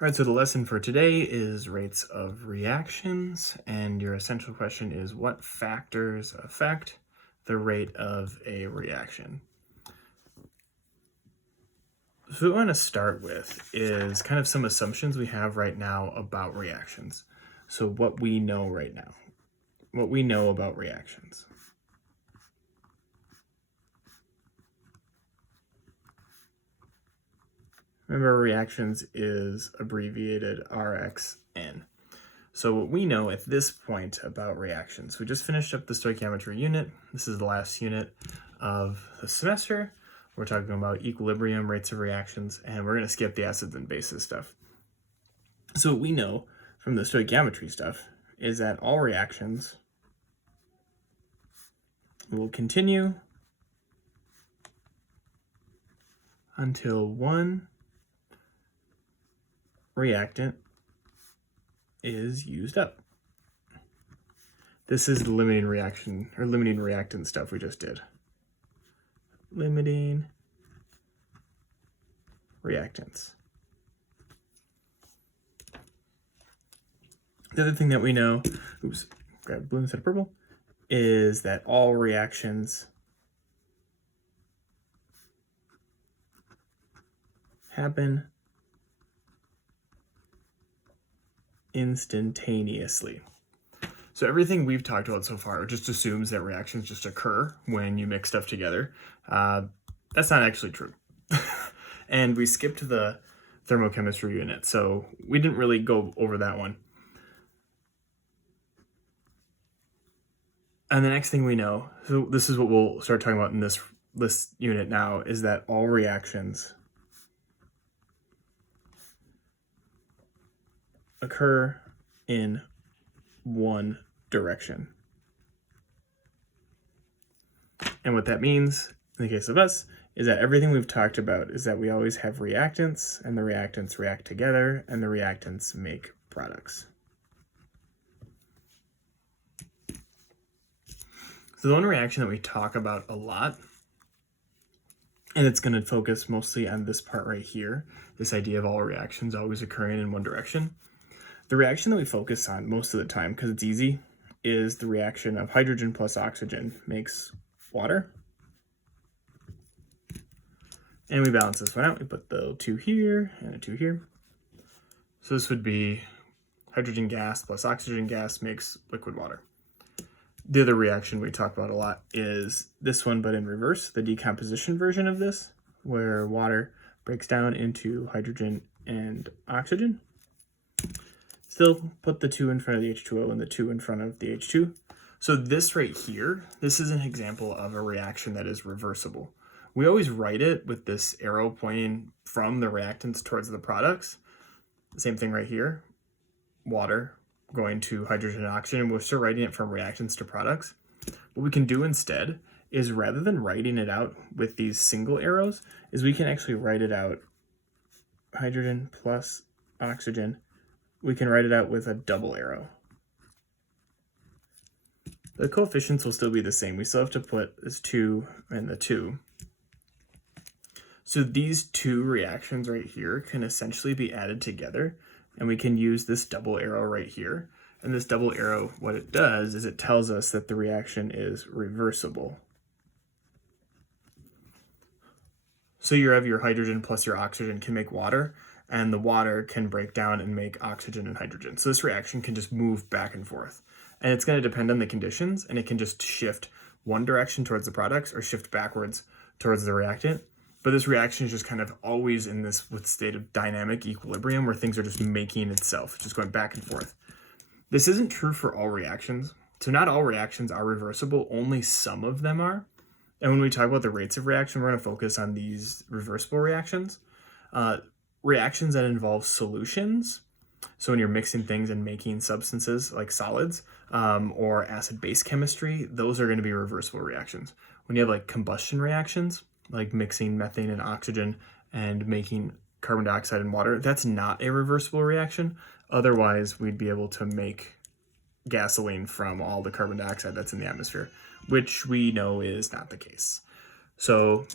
All right, so the lesson for today is rates of reactions, and your essential question is what factors affect the rate of a reaction? So what we want to start with is kind of some assumptions we have right now about reactions. So what we know right now, what we know about reactions. Remember, reactions is abbreviated RxN. So what we know at this point about reactions, we just finished up the stoichiometry unit. This is the last unit of the semester. We're talking about equilibrium, rates of reactions, and we're going to skip the acids and bases stuff. So what we know from the stoichiometry stuff is that all reactions will continue until one reactant is used up. This is the limiting reaction or limiting reactant stuff we just did. Limiting reactants. The other thing that we know, grab blue instead of purple, is that all reactions happen instantaneously. So everything we've talked about so far just assumes that reactions just occur when you mix stuff together. That's not actually true. And we skipped the thermochemistry unit, so we didn't really go over that one. And the next thing we know, so this is what we'll start talking about in this unit now, is that all reactions occur in one direction. And what that means, in the case of us, is that everything we've talked about is that we always have reactants, and the reactants react together, and the reactants make products. So the one reaction that we talk about a lot, and it's going to focus mostly on this part right here, this idea of all reactions always occurring in one direction. The reaction that we focus on most of the time, because it's easy, is the reaction of hydrogen plus oxygen makes water. And we balance this one out. We put the 2 here and a 2 here. So this would be hydrogen gas plus oxygen gas makes liquid water. The other reaction we talk about a lot is this one, but in reverse, the decomposition version of this, where water breaks down into hydrogen and oxygen. Still put the 2 in front of the H2O and the 2 in front of the H2. So this right here, this is an example of a reaction that is reversible. We always write it with this arrow pointing from the reactants towards the products. Same thing right here, water going to hydrogen and oxygen. We're still writing it from reactants to products. What we can do instead is, rather than writing it out with these single arrows, is we can actually write it out hydrogen plus oxygen. We can write it out with a double arrow. The coefficients will still be the same. We still have to put this 2 and the 2. So these two reactions right here can essentially be added together, and we can use this double arrow right here. And this double arrow, what it does is it tells us that the reaction is reversible. So you have your hydrogen plus your oxygen can make water, and the water can break down and make oxygen and hydrogen. So this reaction can just move back and forth. And it's going to depend on the conditions, and it can just shift one direction towards the products or shift backwards towards the reactant. But this reaction is just kind of always in this state of dynamic equilibrium where things are just making itself, just going back and forth. This isn't true for all reactions. So not all reactions are reversible, only some of them are. And when we talk about the rates of reaction, we're going to focus on these reversible reactions. Reactions that involve solutions, so when you're mixing things and making substances like solids or acid-base chemistry, those are going to be reversible reactions. When you have like combustion reactions, like mixing methane and oxygen and making carbon dioxide and water, that's not a reversible reaction. Otherwise, we'd be able to make gasoline from all the carbon dioxide that's in the atmosphere, which we know is not the case. So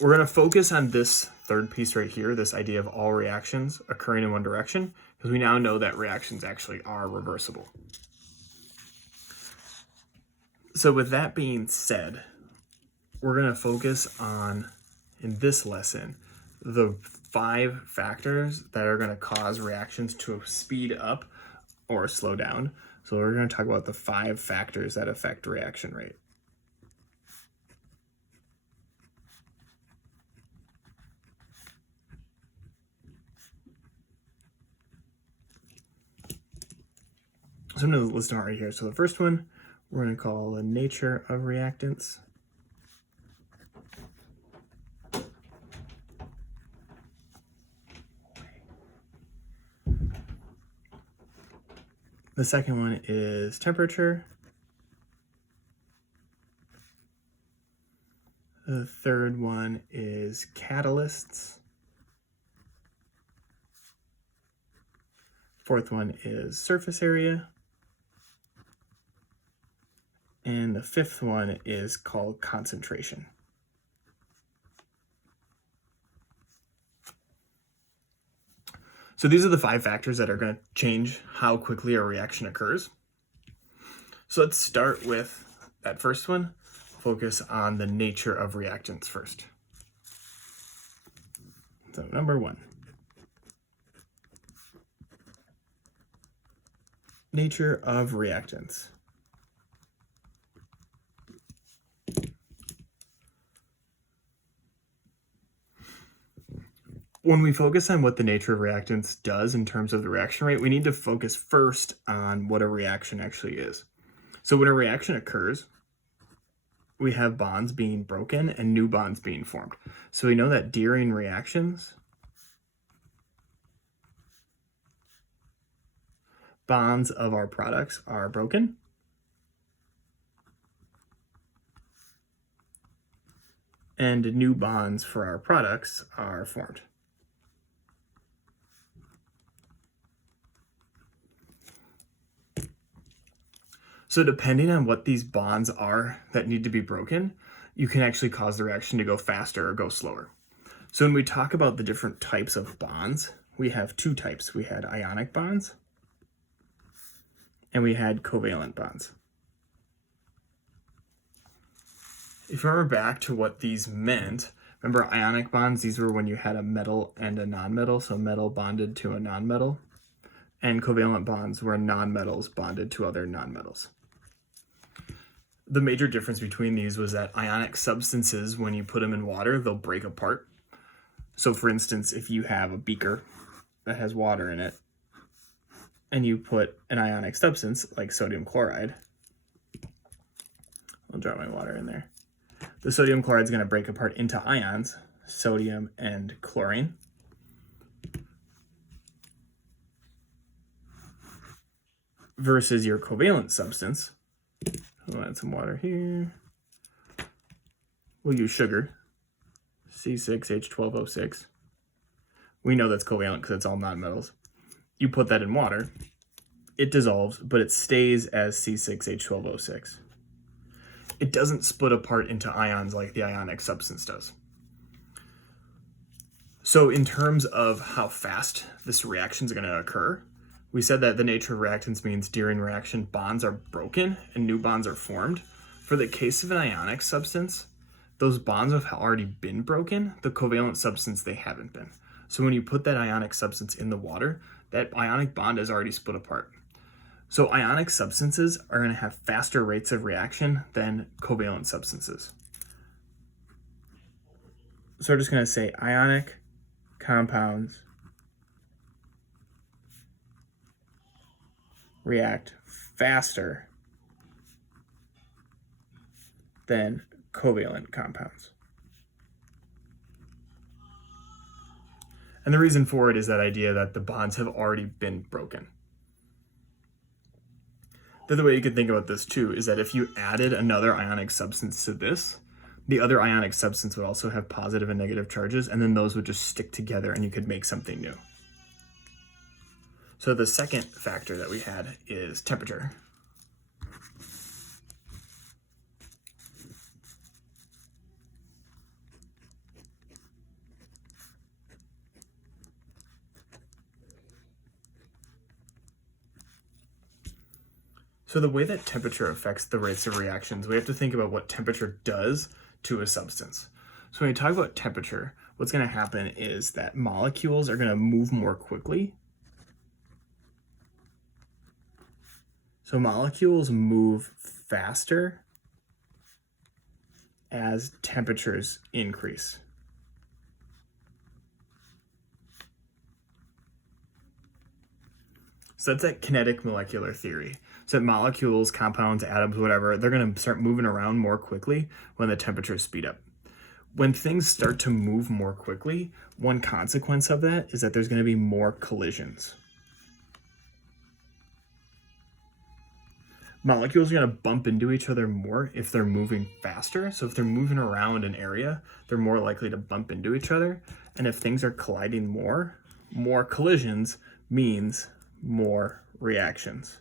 we're going to focus on this third piece right here, this idea of all reactions occurring in one direction, because we now know that reactions actually are reversible. So with that being said, we're going to focus on, in this lesson, the 5 factors that are going to cause reactions to speed up or slow down. So we're going to talk about the 5 factors that affect reaction rate. So I'm going to list them right here. So the first one we're going to call the nature of reactants. The second one is temperature. The third one is catalysts. Fourth one is surface area. And the fifth one is called concentration. So these are the 5 factors that are going to change how quickly a reaction occurs. So let's start with that first one. Focus on the nature of reactants first. So number 1. Nature of reactants. When we focus on what the nature of reactants does in terms of the reaction rate, we need to focus first on what a reaction actually is. So when a reaction occurs, we have bonds being broken and new bonds being formed. So we know that during reactions, bonds of our products are broken and new bonds for our products are formed. So depending on what these bonds are that need to be broken, you can actually cause the reaction to go faster or go slower. So when we talk about the different types of bonds, we have 2 types. We had ionic bonds and we had covalent bonds. If you remember back to what these meant, remember ionic bonds, these were when you had a metal and a nonmetal, so metal bonded to a nonmetal. And covalent bonds were nonmetals bonded to other nonmetals. The major difference between these was that ionic substances, when you put them in water, they'll break apart. So for instance, if you have a beaker that has water in it, and you put an ionic substance like sodium chloride, I'll drop my water in there. The sodium chloride is going to break apart into ions, sodium and chlorine. Versus your covalent substance. We'll add some water here. We'll use sugar, C6H12O6. We know that's covalent because it's all nonmetals. You put that in water, it dissolves, but it stays as C6H12O6. It doesn't split apart into ions like the ionic substance does. So in terms of how fast this reaction is going to occur, we said that the nature of reactants means during reaction, bonds are broken and new bonds are formed. For the case of an ionic substance, those bonds have already been broken. The covalent substance, they haven't been. So when you put that ionic substance in the water, that ionic bond is already split apart. So ionic substances are going to have faster rates of reaction than covalent substances. So we're just going to say ionic compounds react faster than covalent compounds. And the reason for it is that idea that the bonds have already been broken. The other way you could think about this too is that if you added another ionic substance to this, the other ionic substance would also have positive and negative charges, and then those would just stick together and you could make something new. So the second factor that we had is temperature. So the way that temperature affects the rates of reactions, we have to think about what temperature does to a substance. So when we talk about temperature, what's going to happen is that molecules are going to move more quickly. So molecules move faster as temperatures increase. So that's that kinetic molecular theory. So that molecules, compounds, atoms, whatever, they're going to start moving around more quickly when the temperatures speed up. When things start to move more quickly, one consequence of that is that there's going to be more collisions. Molecules are going to bump into each other more if they're moving faster. So if they're moving around an area, they're more likely to bump into each other. And if things are colliding more collisions means more reactions.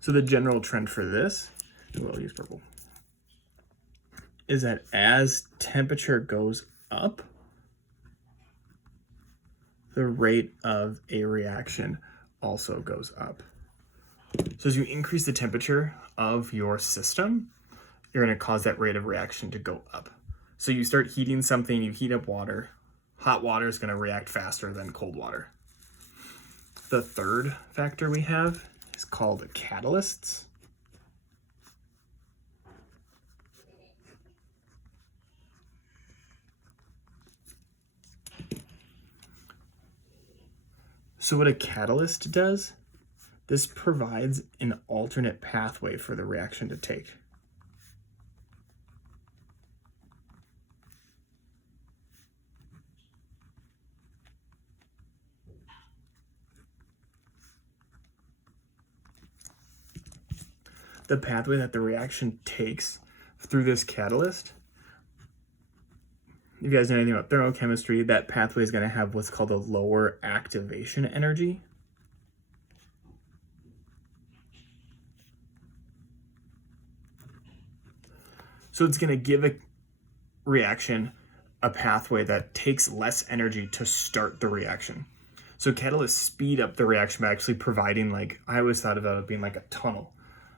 So the general trend for this, we'll use purple, is that as temperature goes up, the rate of a reaction also goes up. So as you increase the temperature of your system, you're going to cause that rate of reaction to go up. So you start heating something, you heat up water. Hot water is going to react faster than cold water. The third factor we have is called catalysts. So what a catalyst does, this provides an alternate pathway for the reaction to take. The pathway that the reaction takes through this catalyst, if you guys know anything about thermochemistry, that pathway is going to have what's called a lower activation energy. So it's going to give a reaction a pathway that takes less energy to start the reaction. So catalysts speed up the reaction by actually providing, like, I always thought about it being like a tunnel.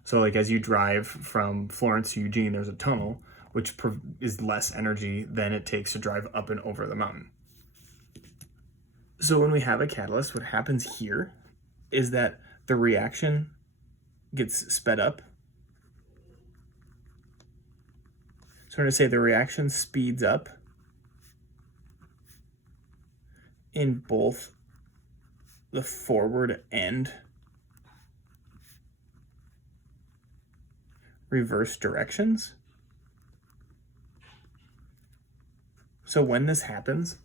So like as you drive from Florence to Eugene, there's a tunnel, which is less energy than it takes to drive up and over the mountain. So when we have a catalyst, what happens here is that the reaction gets sped up. So we're going to say the reaction speeds up in both the forward and reverse directions. So when this happens,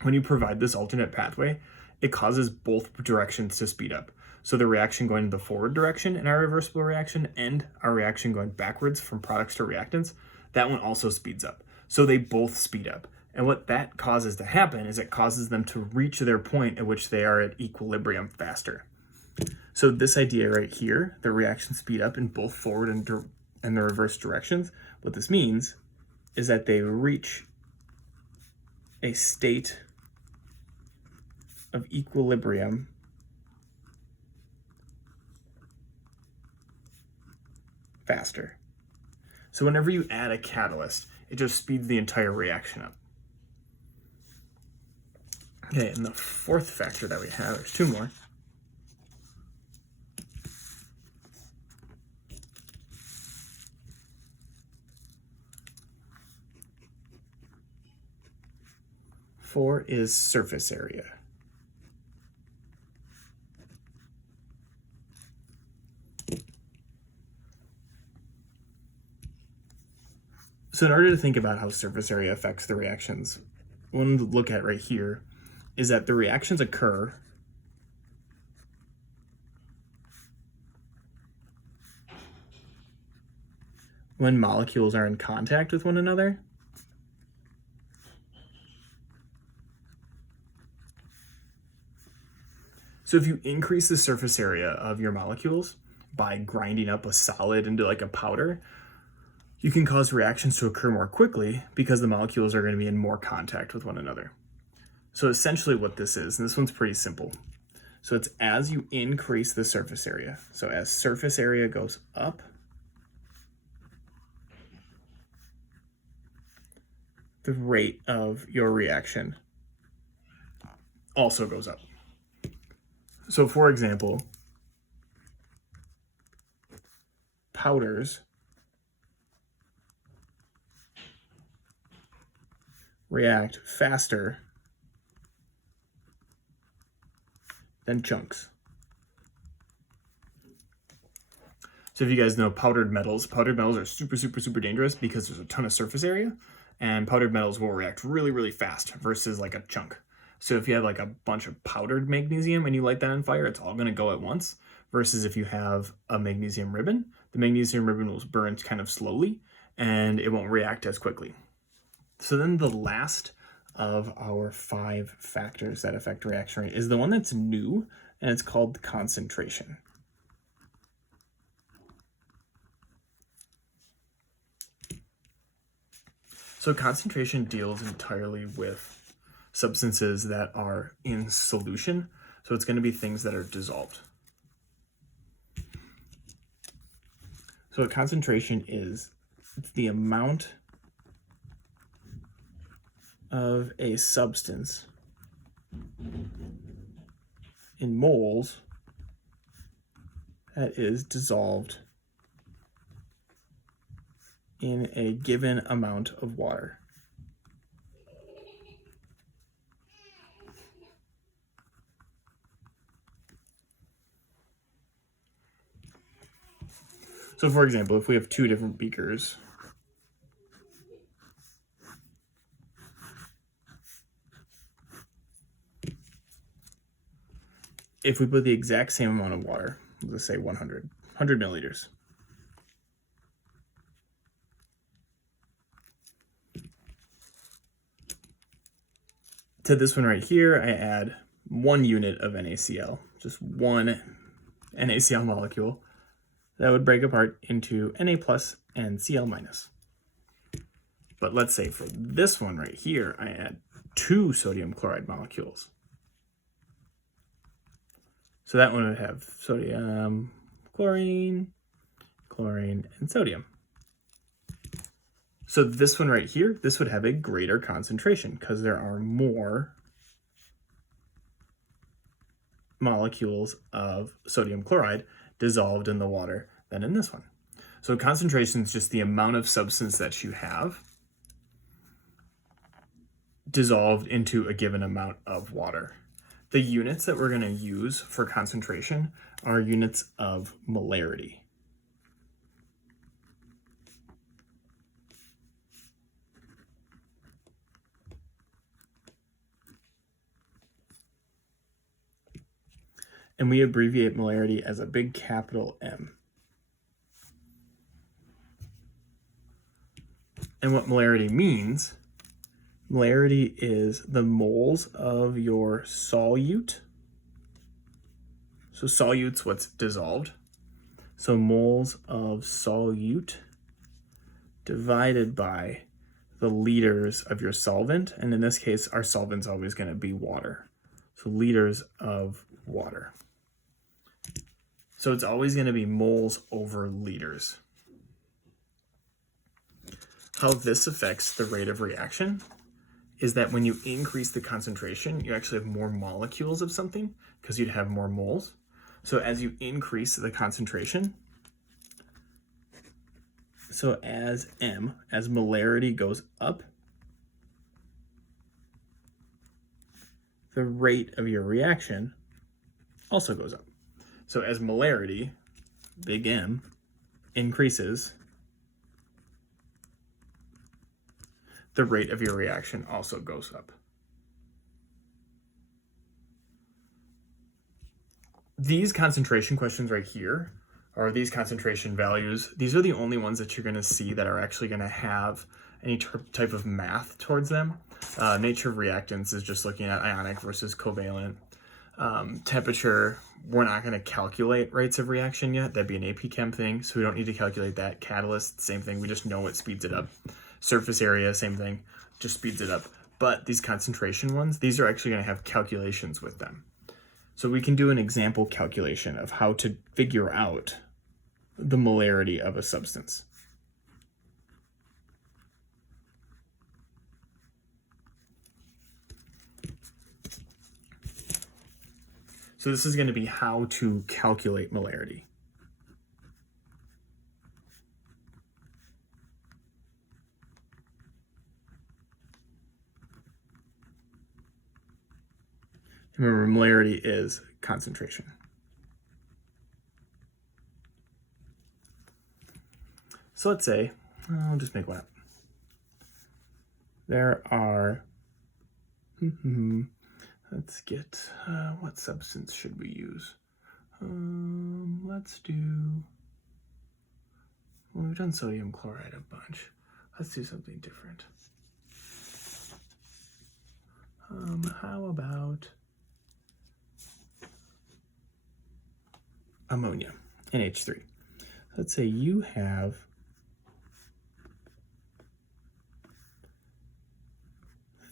when you provide this alternate pathway, it causes both directions to speed up. So the reaction going in the forward direction in our reversible reaction and our reaction going backwards from products to reactants, that one also speeds up. So they both speed up. And what that causes to happen is it causes them to reach their point at which they are at equilibrium faster. So this idea right here, the reactions speed up in both forward and the reverse directions, what this means is that they reach a state of equilibrium faster. So whenever you add a catalyst, it just speeds the entire reaction up. Okay, and the fourth factor that we have, there's two more. Four is surface area. So in order to think about how surface area affects the reactions, one to look at right here is that the reactions occur when molecules are in contact with one another. So if you increase the surface area of your molecules by grinding up a solid into like a powder, you can cause reactions to occur more quickly because the molecules are going to be in more contact with one another. So essentially what this is, and this one's pretty simple. So it's as you increase the surface area. So as surface area goes up, the rate of your reaction also goes up. So for example, powders react faster than chunks. So if you guys know powdered metals are super, super, super dangerous because there's a ton of surface area, and powdered metals will react really, really fast versus like a chunk. So if you have like a bunch of powdered magnesium and you light that on fire, it's all gonna go at once, versus if you have a magnesium ribbon, the magnesium ribbon will burn kind of slowly and it won't react as quickly. So then the last of our 5 factors that affect reaction rate is the one that's new, and it's called concentration. So concentration deals entirely with substances that are in solution. So it's going to be things that are dissolved. So what concentration is, it's the amount of a substance in moles that is dissolved in a given amount of water. So for example, if we have 2 different beakers, if we put the exact same amount of water, let's say 100 milliliters, to this one right here, I add 1 unit of NaCl, just 1 NaCl molecule. That would break apart into Na plus and Cl minus. But let's say for this one right here, I add 2 sodium chloride molecules. So that one would have sodium, chlorine, and sodium. So this one right here, this would have a greater concentration because there are more molecules of sodium chloride dissolved in the water than in this one. So concentration is just the amount of substance that you have dissolved into a given amount of water. The units that we're going to use for concentration are units of molarity. And we abbreviate molarity as a big capital M. And what molarity means, molarity is the moles of your solute. So solute's what's dissolved. So moles of solute divided by the liters of your solvent. And in this case, our solvent's always going to be water. So liters of water. So it's always going to be moles over liters. How this affects the rate of reaction is that when you increase the concentration, you actually have more molecules of something because you'd have more moles. So as you increase the concentration, so as molarity goes up, the rate of your reaction also goes up. So as molarity, big M, increases, the rate of your reaction also goes up. These concentration questions right here, or these concentration values, these are the only ones that you're going to see that are actually going to have any type of math towards them. Nature of reactants is just looking at ionic versus covalent. Temperature, we're not going to calculate rates of reaction yet. That'd be an AP Chem thing, so we don't need to calculate that. Catalyst, same thing. We just know it speeds it up. Surface area, same thing, just speeds it up. But these concentration ones, these are actually going to have calculations with them. So we can do an example calculation of how to figure out the molarity of a substance. So this is going to be how to calculate molarity. Remember, molarity is concentration. So let's say, I'll just make one up. There are, let's get, what substance should we use? Let's do, well, we've done sodium chloride a bunch. Let's do something different. How about ammonia, NH3. Let's say you have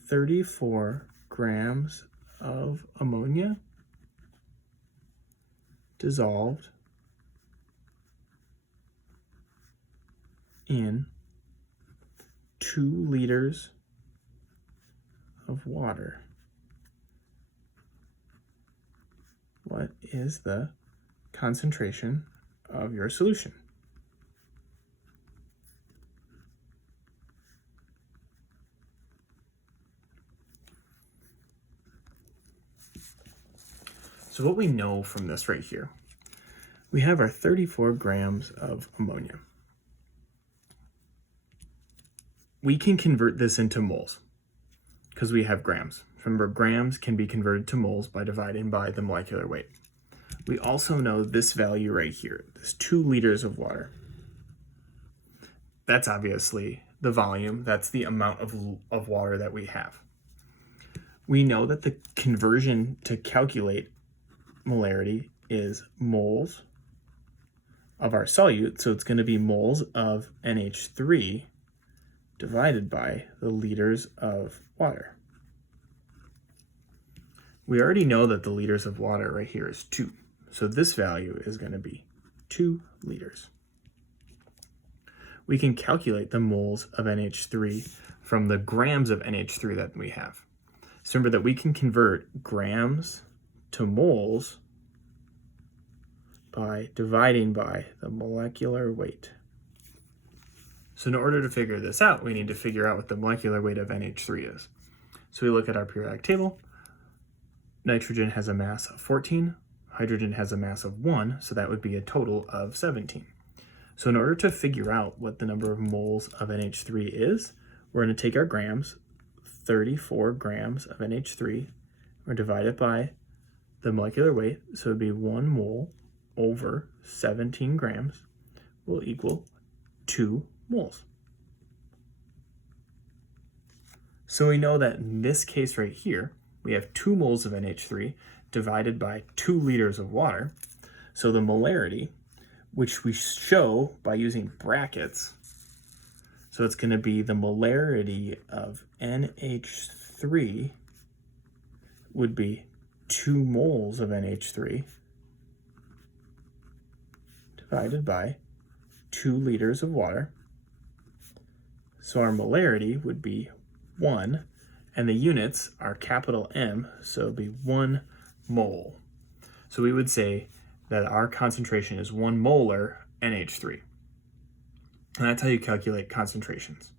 34 grams of ammonia dissolved in 2 liters of water. What is the concentration of your solution? So what we know from this right here, we have our 34 grams of ammonia. We can convert this into moles because we have grams. Remember, grams can be converted to moles by dividing by the molecular weight. We also know this value right here, this 2 liters of water. That's obviously the volume, that's the amount of water that we have. We know that the conversion to calculate molarity is moles of our solute, so it's going to be moles of NH3 divided by the liters of water. We already know that the liters of water right here is 2. So this value is going to be 2 liters. We can calculate the moles of NH3 from the grams of NH3 that we have. So remember that we can convert grams to moles by dividing by the molecular weight. So in order to figure this out, we need to figure out what the molecular weight of NH3 is. So we look at our periodic table. Nitrogen has a mass of 14. Hydrogen has a mass of 1, so that would be a total of 17. So in order to figure out what the number of moles of NH3 is, we're going to take our grams, 34 grams of NH3, or divide it by the molecular weight, so it would be 1 mole over 17 grams will equal 2 moles. So we know that in this case right here, we have 2 moles of NH3 divided by 2 liters of water. So the molarity, which we show by using brackets, so it's going to be the molarity of NH3 would be 2 moles of NH3 divided by 2 liters of water. So our molarity would be 1, and the units are capital M, so it would be 1 mole. So we would say that our concentration is 1 molar NH3. And that's how you calculate concentrations.